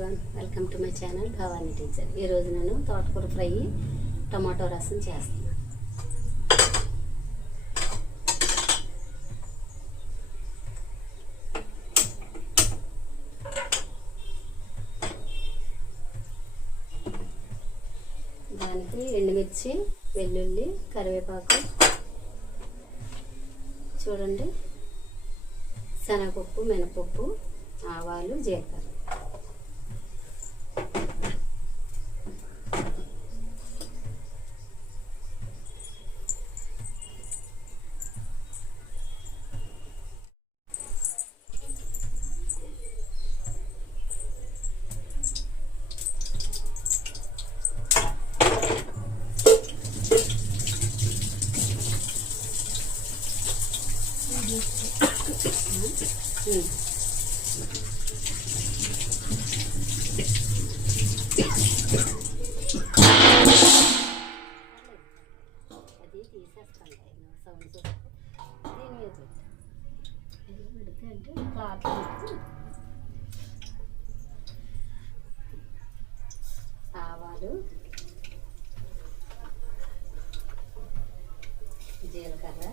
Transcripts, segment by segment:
Everyone, welcome to my channel Bhavani teacher. ఈరోజు నేను తోటకూర ఫ్రై టమాటో రసం చేస్తున్నాను. దానికి ఎండుమిర్చి, వెల్లుల్లి, కరివేపాకు, చూడండి, శనగపప్పు, మినపప్పు, ఆవాలు, జీలకర్ర. అది తీసేస్తాను సౌండ్ దీని మీద పెడితే అంటే క్లాత్ ఆవాలు, జీలకర్ర,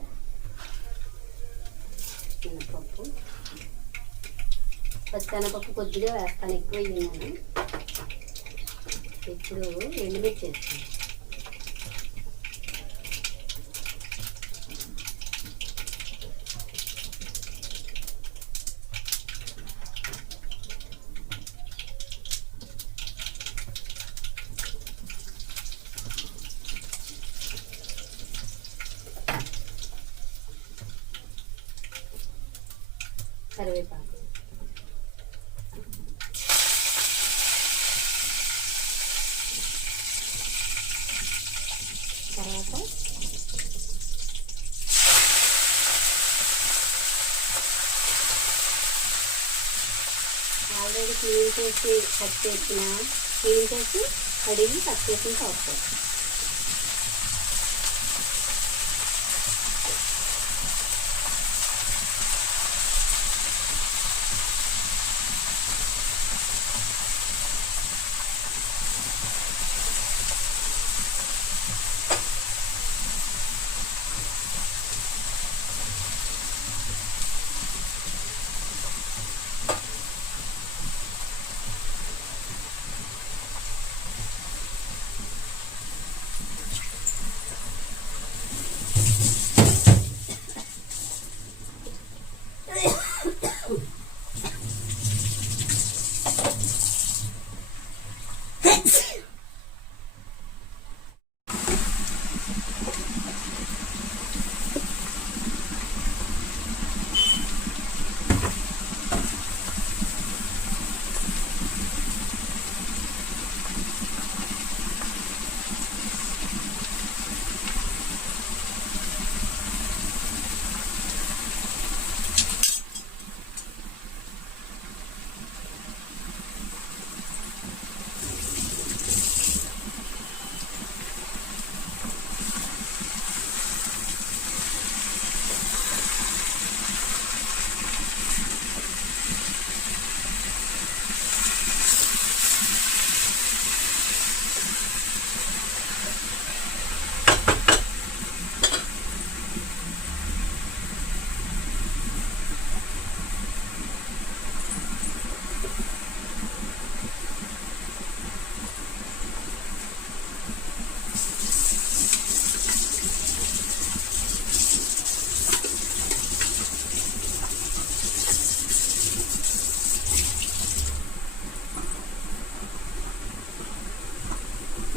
మినపప్పు, పచ్చెనపప్పు కొద్దిగా వేస్తాను, ఎక్కువ వేయను. ఇప్పుడు ఎండుమిర్చి వేస్తాను. కరివేపాకు, తర్వాత ఆల్రెడీ క్లీన్ చేసి కట్ చేసిన కడిగి కట్ చేసిన తోటకూర.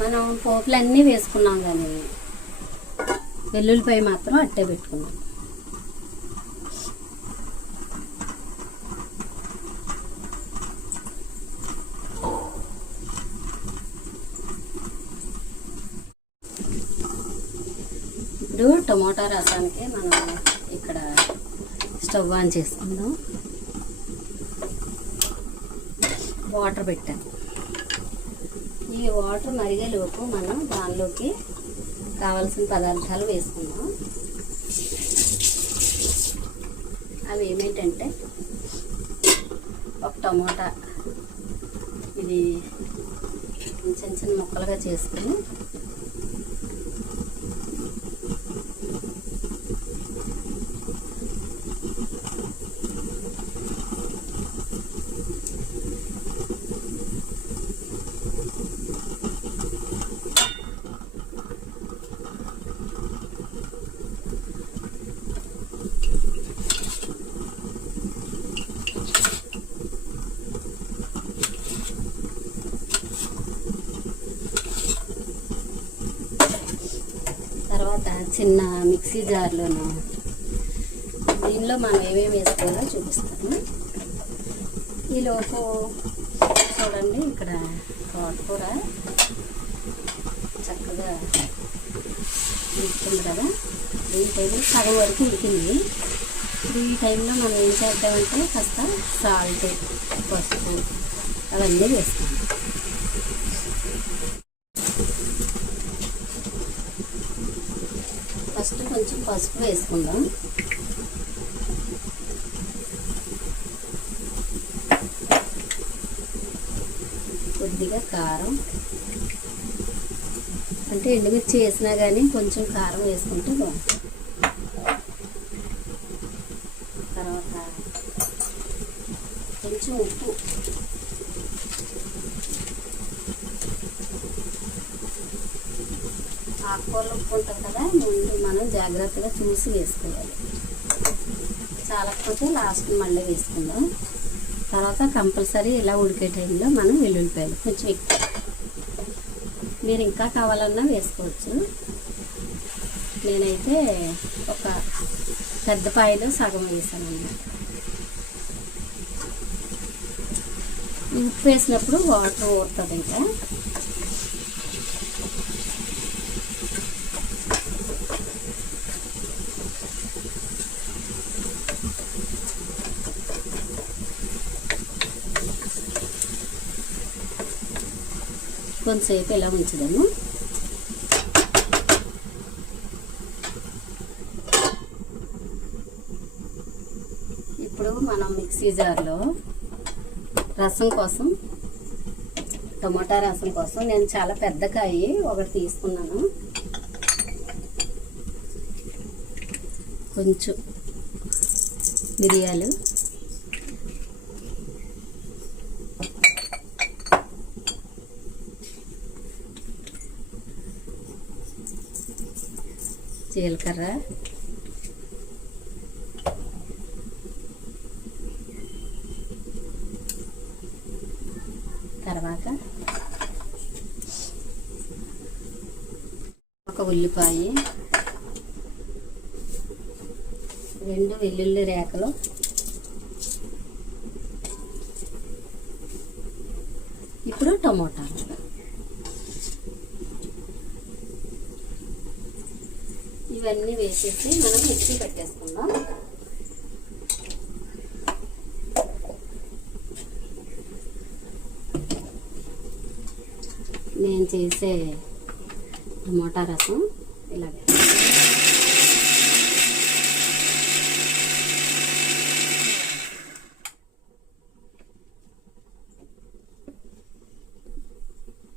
మనం పోపులన్నీ వేసుకున్నాం, కానీ వెల్లుల్లిపాయ మాత్రం అట్టే పెట్టుకున్నాం. ఇప్పుడు టమోటా రసానికి మనం ఇక్కడ స్టవ్ ఆన్ చేసుకుందాం. వాటర్ పెట్టాను. ఈ వాటర్ మరిగేలోపు మనం దానిలోకి కావాల్సిన పదార్థాలు వేసుకుందాం. అవి ఏమిటంటే ఒక టమోటా, ఇది ఇవి చిన్న చిన్న ముక్కలుగా చేసుకుని తర్వాత చిన్న మిక్సీ జార్లోను దీనిలో మనం ఏమేమి వేసుకోవాలో చూపిస్తాను. ఈలోపు చూడండి, ఇక్కడ తోటకూర చక్కగా ఉడుకుతుంది కదా. ఈ టైంలో సగం వరకు ఉడికింది. ఇప్పుడు ఈ టైంలో మనం ఏం చేద్దామంటే కాస్త సాల్ట్, పసుపు అవన్నీ వేస్తాం. ఫస్ట్ కొంచెం పసుపు వేసుకుందాం. కొద్దిగా కారం, అంటే ఎండుమిర్చి వేసినా కానీ కొంచెం కారం వేసుకుంటే బాగుంటుంది. తర్వాత కొంచెం ఉప్పు, ఆకుకూరలు ఉప్పు ఉంటుంది కదా, ముందు మనం జాగ్రత్తగా చూసి వేసుకోవాలి. చాలకపోతే లాస్ట్ మళ్ళీ వేసుకుందాం. తర్వాత కంపల్సరీ ఇలా ఉడికే టైంలో మనం వెల్లుల్లిపాయలు కొంచెం ఎక్కువ, మీరు ఇంకా కావాలన్నా వేసుకోవచ్చు. నేనైతే ఒక పెద్ద పాయలో సగం వేసాను అన్నమాట. ఉప్పు వేసినప్పుడు వాటర్ ఊరుతుంది. ఇంకా కొంతసేపు ఇలా ఉంచుదాము. ఇప్పుడు మనం మిక్సీ జార్లో రసం కోసం, టమోటా రసం కోసం నేను చాలా పెద్ద కాయి ఒకటి తీసుకున్నాను. కొంచెం మిరియాలు, జీలకర్ర, తర్వాత ఒక ఉల్లిపాయ, 2 వెల్లుల్లి రేఖలు, ఇప్పుడు టమోటాలు. ఇవన్నీ వేసేసి మనం మిక్సీ పెట్టేసుకుందాం. నేను చేసే టమోటా రసం ఇలాగే.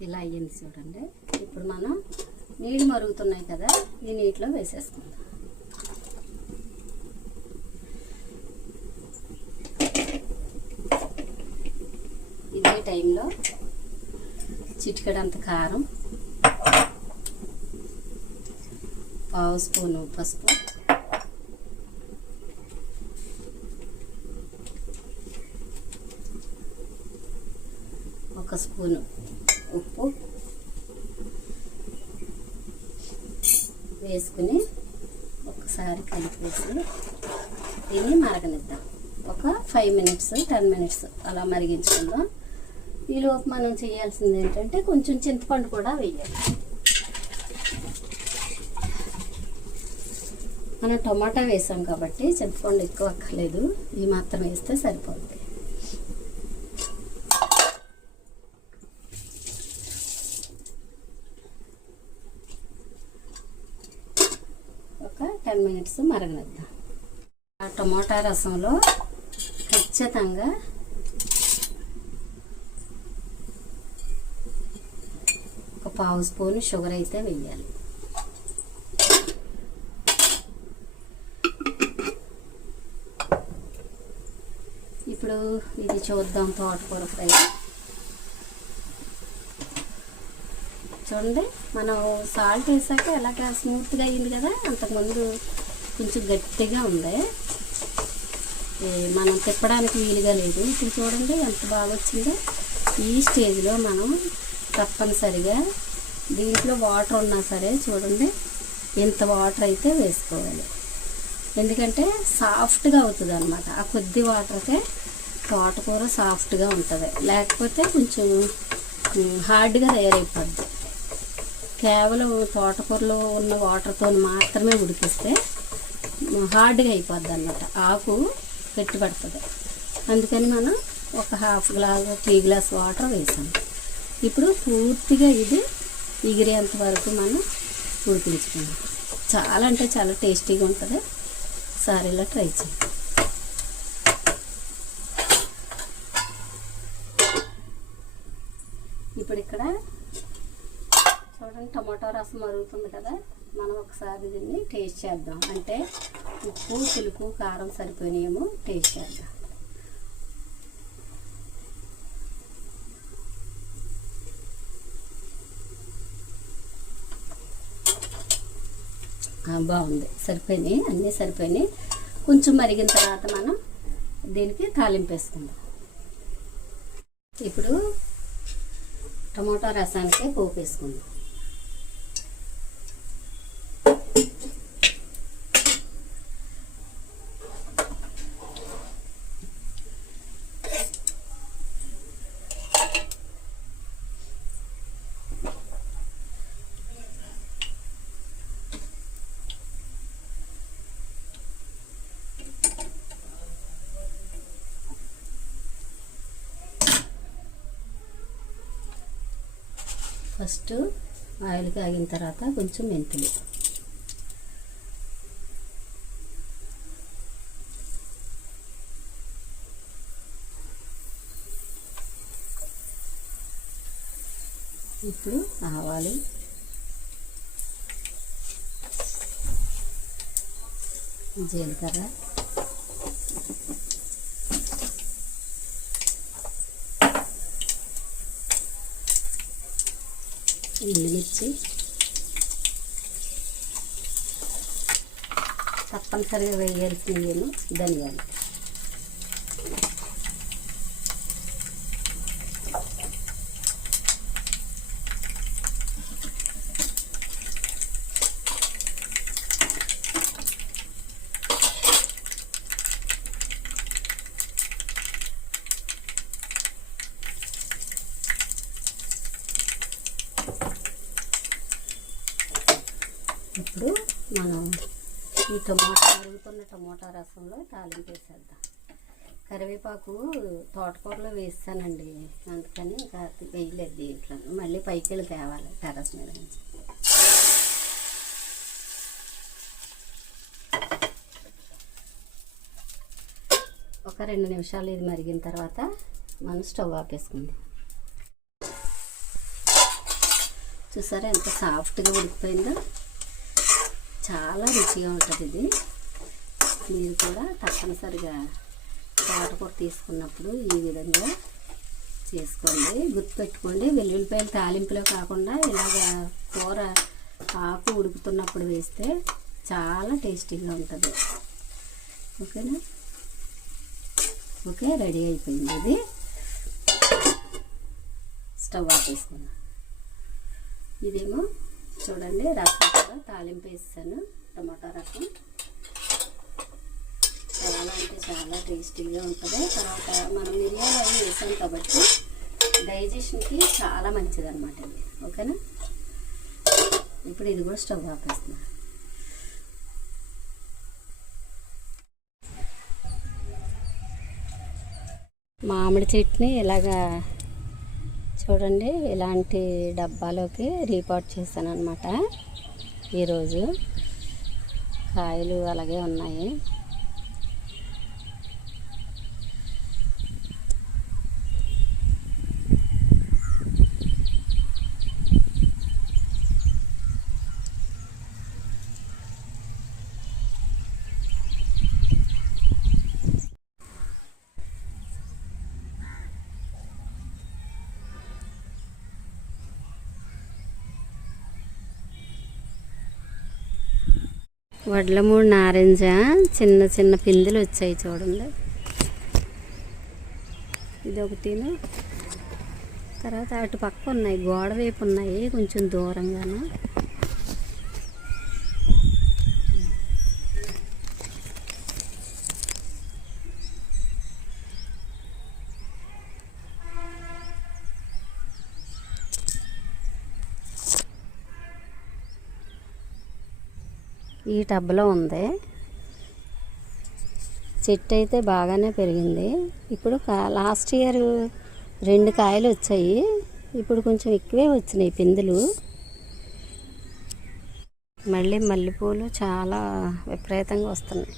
ఇలా అయ్యింది చూడండి. ఇప్పుడు మనం నీళ్ళు మరుగుతున్నాయి కదా, ఈ నీటిలో వేసేసుకుందాం. ఇదే టైంలో చిటికెడంత కారం, 1/2 స్పూను పసుపు, ఒక స్పూను ఉప్పు వేసుకుని ఒకసారి కలిపేసి దీన్ని మరగనిద్దాం. ఒక 5 మినిట్స్ 10 మినిట్స్ అలా మరిగించుకుందాం. ఈలోపు మనం చేయాల్సింది ఏంటంటే కొంచెం చింతపండు కూడా వేయాలి. మనం టమాటా వేసాం కాబట్టి చింతపండు ఎక్కువ అక్కర్లేదు, ఈ మాత్రం వేస్తే సరిపోతుంది. ఒక 10 మినిట్స్ మరగనిద్దాం. ఆ టమాటా రసంలో ఖచ్చితంగా పావు స్పూన్ షుగర్ అయితే వేయాలి. ఇప్పుడు ఇది చూద్దాం తోటకూర ఫ్రై. చూడండి, మనం సాల్ట్ వేసాక ఎలాగ స్మూత్గా అయింది కదా, అంతకుముందు కొంచెం గట్టిగా ఉంది, మనం తిప్పడానికి వీలుగా లేదు. ఇప్పుడు చూడండి ఎంత బాగా వచ్చిందో. ఈ స్టేజ్లో మనం తప్పనిసరిగా దీంట్లో వాటర్ ఉన్నా సరే చూడండి ఎంత వాటర్ అయితే వేసుకోవాలి, ఎందుకంటే సాఫ్ట్గా అవుతుంది అన్నమాట. ఆ కొద్ది వాటర్కే తోటకూర సాఫ్ట్గా ఉంటుంది, లేకపోతే కొంచెం హార్డ్గా తయారైపోద్ది. కేవలం తోటకూరలో ఉన్న వాటర్తో మాత్రమే ఉడికిస్తే హార్డ్గా అయిపోద్ది అన్నమాట, ఆకు గట్టి పడుతుంది. అందుకని మనం ఒక హాఫ్ గ్లాస్ 3 గ్లాస్ వాటర్ వేసాము. ఇప్పుడు పూర్తిగా ఇది ఎగిరేంత వరకు మనం ఉడికించుకుందాం. చాలా అంటే చాలా టేస్టీగా ఉంటుంది. ఒకసారి ఇలా ట్రై చేయండి. ఇప్పుడు ఇక్కడ చూడండి టమాటో రసం మరుగుతుంది కదా, మనం ఒకసారి దీన్ని టేస్ట్ చేద్దాం. అంటే ఉప్పు, పులుపు, కారం సరిపోయినాయేమో టేస్ట్ చేద్దాం. బాగుంది, సరిపోయినాయి, అన్నీ సరిపోయినాయి. కొంచెం మరిగిన తర్వాత మనం దీనికి తాలింపు వేసుకుందాం. ఇప్పుడు టమాటో రసానికి పోపు వేసుకుందాం. ఫస్ట్ ఆయిల్ కాగిన తర్వాత కొంచెం మెంతులు, ఇప్పుడు ఆవాలు, జీలకర్ర, ఎండుమిర్చి, తప్పనిసరిగా వేయాల్సినవి ధనియాలు. ఇప్పుడు మనం ఈ మరుగుతున్న టమోటా రసంలో తాలింపు వేసేద్దాం. కరివేపాకు తోటకూరలో వేస్తానండి, అందుకని ఇంకా వేయలేదు దీంట్లో. మళ్ళీ పైకి వెళ్ళి తేవాలి టెర్రస్ మీద నుంచి. ఒక 2 నిమిషాలు ఇది మరిగిన తర్వాత మనం స్టవ్ ఆపేసుకుందాం. చూసారా ఎంత సాఫ్ట్గా ఉడికిపోయిందో, చాలా రుచిగా ఉంటుంది ఇది. మీరు కూడా తప్పనిసరిగా తోటకూర తీసుకున్నప్పుడు ఈ విధంగా చేసుకోండి. గుర్తుపెట్టుకోండి, వెల్లుల్లిపాయలు తాలింపులో కాకుండా ఇలాగ కూర ఆకు ఉడుకుతున్నప్పుడు వేస్తే చాలా టేస్టీగా ఉంటుంది. ఓకేనా? ఓకే, రెడీ అయిపోయింది ఇది. స్టవ్ ఆపేసుకున్నాం. ఇదేమో చూడండి రసం కూడా తాలింపు వేసాను, టమాటా రసం. చాలా అంటే చాలా టేస్టీగా ఉంటుంది. తర్వాత మనం మిరియాలు అవి వేసాం కాబట్టి డైజెషన్కి చాలా మంచిది అనమాట ఇది. ఓకేనా? ఇప్పుడు ఇది కూడా స్టవ్ ఆపేస్తున్నా. మామిడి చట్నీ ఇలాగా చూడండి, ఇలాంటి డబ్బాలోకి రీపాట్ చేశాను అనమాట. ఈరోజు కాయలు అలాగే ఉన్నాయి. వడ్లమూడి నారింజ చిన్న చిన్న పిందెలు వచ్చాయి చూడండి. ఇది ఒకటిను, తర్వాత అటు పక్క ఉన్నాయి, గోడ వైపు ఉన్నాయి కొంచెం దూరంగాను. ఈ టబ్లో ఉంది. చెట్టు అయితే బాగానే పెరిగింది. ఇప్పుడు లాస్ట్ ఇయర్ 2 కాయలు వచ్చాయి, ఇప్పుడు కొంచెం ఎక్కువే వచ్చినాయి పిందెలు. మళ్ళీ మల్లెపూలు చాలా విపరీతంగా వస్తున్నాయి.